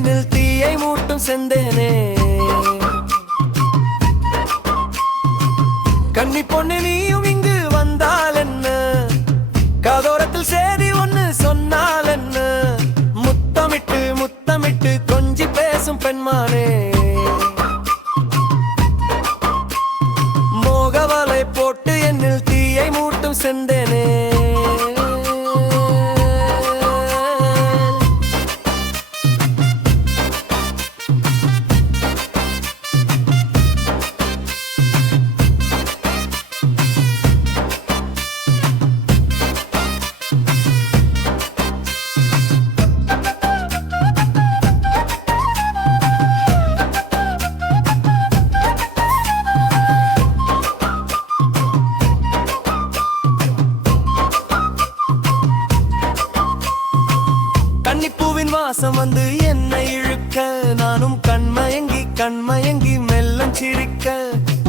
என்னில் தீயை மூட்டும் செந்தேனே. கன்னி பொண்ணு நீயும் இங்கு வந்தால் என்ன, காதோரத்தில் சேதி ஒண்ணு சொன்னால் என்ன, முத்தமிட்டு முத்தமிட்டு கொஞ்சி பேசும் பெண்மானே. மோகவலை போட்டு என்னில் தீயை மூட்டும் செந்தேனே. கன்னிப்பூவின் வாசம் வந்து என்னை இழுக்க, நானும் கண்மயங்கி மெல்லம் சிரிக்க,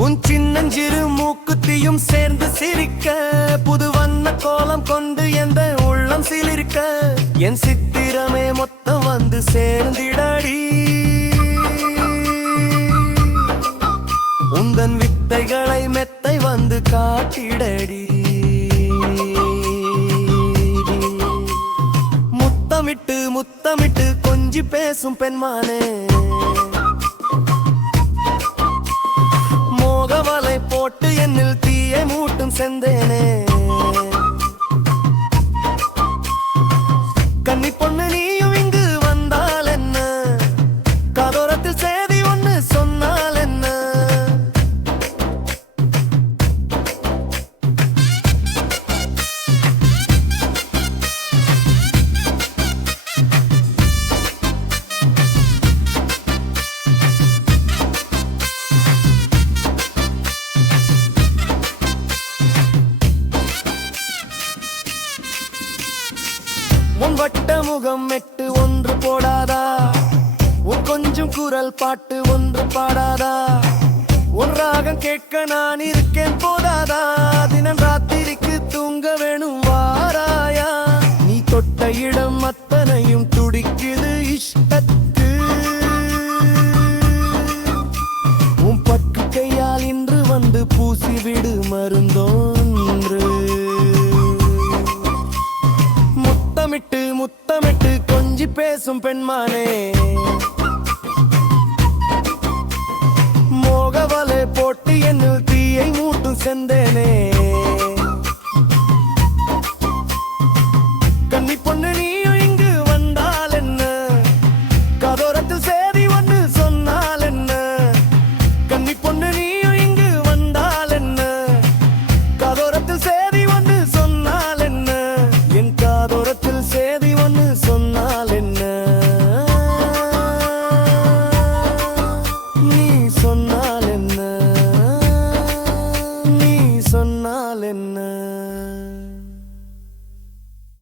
உன் சின்னஞ்சிறு மூக்குத்தியும் சேர்ந்து சிரிக்க, புது வண்ண கோலம் கொண்டு எந்த உள்ளம் சிலிர்க்க, என் சித்திரமே மொத்தம் வந்து சேர்ந்திடடி. உந்தன் வித்தைகளை மெத்தை வந்து காட்டிடடி. முத்தமிட்டு முத்தமிட்டு கொஞ்சி பேசும் பெண்மானே. மோகவலை போட்டு என்னில் தீயை மூட்டும் செந்தேனே. கன்னி பொண்ணு நீயும் இங்கு வந்தால் என்ன, காதோரத்தில் சேதி ஒண்ணு சொன்னால் என்ன. உன் வட்ட முகம் மெட்டு ஒன்று போடாதா, உன் கொஞ்சம் குரல் பாட்டு ஒன்று பாடாதா, உன் ராகம் கேட்க நான் இருக்கேன் போதாதா, தினம் ராத்திரிக்கு தூங்க வேணும் வாராயா, நீ தொட்ட இடம் அத்தனையும் துடிக்குது இஷ்டத்து, உன் பட்டு கையால் இன்று வந்து பூசிவிடு மருந்தோன்று. முத்தமிட்டு முத்தமிட்டு கொஞ்சி பேசும் பெண்மானே.